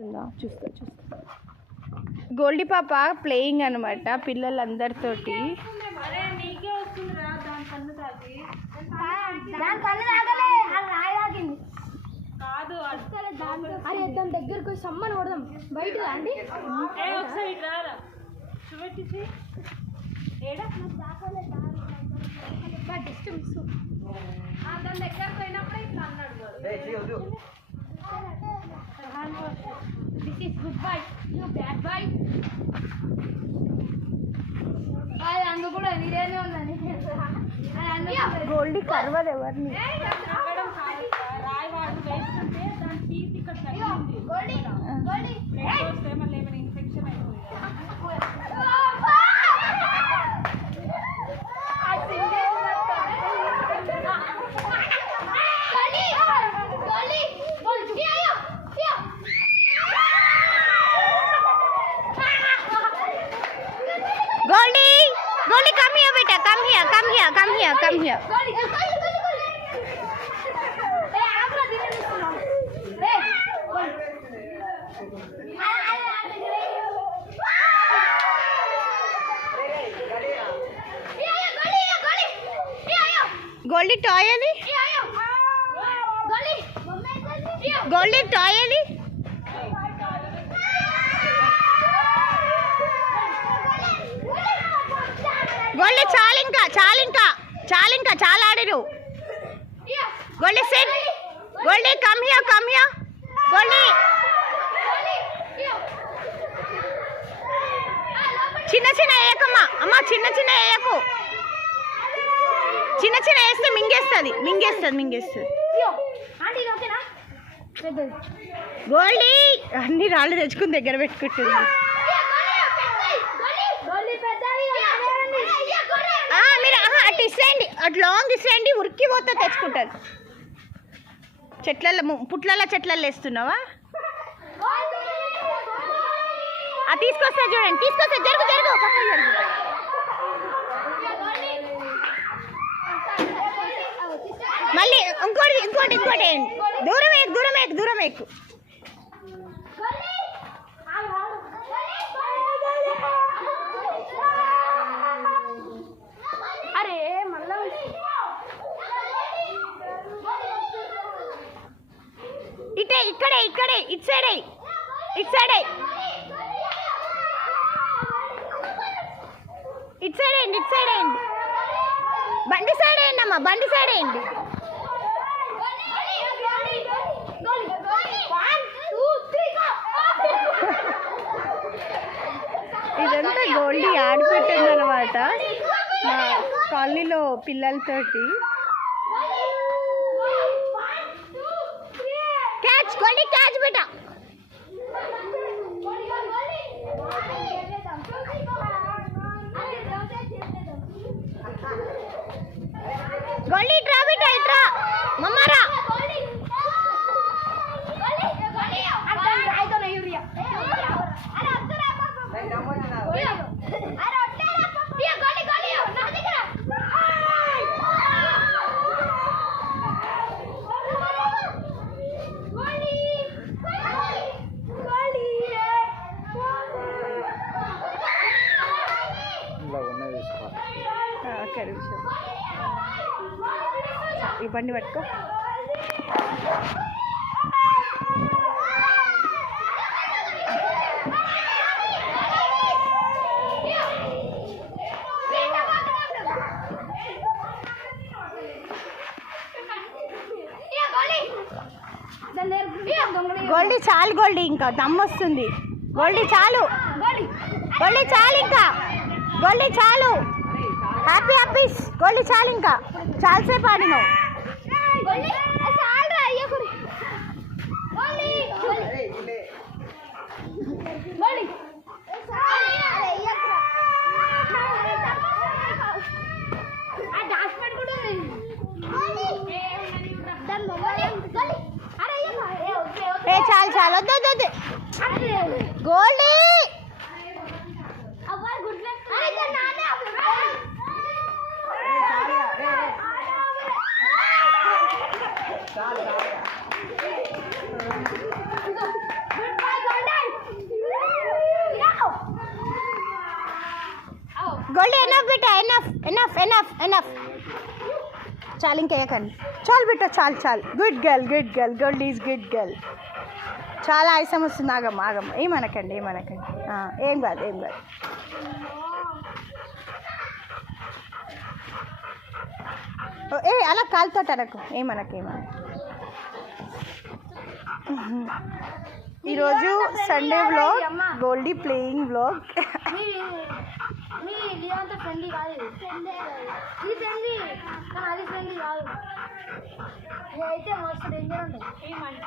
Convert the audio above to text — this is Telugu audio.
వస్తుందా చూస్తా గోల్డీ పాప ప్లేయింగ్ అనమాట పిల్లలందరితోటి. దగ్గరకు సమ్మని కొడదాం బయట రండి. దాని దగ్గరకు పోయినప్పుడు ఇట్లా అన్నాడు. This is good boy, you bad boy. అది అందుకు కూడా నీరేనే ఉందని గోల్డీ కర్వదు ఎవరిని. Goldie, come here, beta. Come here. Goldie, toy ali. Goldie, toy ali. Goldie చాలింకా చాలా ఆడిరు. Goldie sit. Goldie come here Goldie. చిన్న వేయకమ్మా అమ్మ, చిన్న వేయకు. చిన్న వేస్తే మింగేస్తుంది. గోల్డీ అన్ని రాళ్ళు తెచ్చుకుని దగ్గర పెట్టుకుంటుంది. మీరు అటు ఇసేయండి, అటు లాంగ్ ఇసేయండి, ఉరికి పోతే తెచ్చుకుంటుంది. చెట్లలో వేస్తున్నావా? తీసుకొస్తా చూడండి, జరుగు. మళ్ళీ ఇంకోటి దూరం ఎక్కు. ఇక్కడే ఇటు సైడ్ వేయండి. బండి సైడ్ వేయండి అమ్మా, ఇదంతా గోల్డీ ఆడిపెట్టింది అనమాట మా కాలనీలో పిల్లలతోటి. క్యాచ్ బేటా. గోల్డీ ఇట్రా బేటా, మమ్మారా. ఈ బండి పట్టుకో. గోల్డీ చాలు, గోల్డీ ఇంకా దమ్మొస్తుంది. గోల్డీ చాలు ఇంకా. గోల్డీ చాలు. హ్యాపీ గోల్డీ చాలు ఇంకా. చాలాసేపు ఆడినావు. చాలు వద్దు. గోల్డీ గోల్డీ ఎనఫ్ బేటా ఎనఫ్ ఎనఫ్ ఎనఫ్ ఎనఫ్ చాలు ఇంకేయకండి చాలు బిట్ట చాలు చాలు good girl Goldie is good girl చాలా ఆయాసం వస్తుంది ఆగమ్మ ఏమనకండి ఏం కాదు ఏ అలా కాలుతో అనకు ఏమనకు ఈరోజు Sunday vlog Goldie playing vlog మీ లియాంతో ఫ్రెండ్లీ కాదు ఇది ఫ్రెండ్లీ కానీ అది ఫ్రెండ్లీ కాదు ఇది అయితే మస్తు డేంజర్ ఉంటుంది ఈ మంచి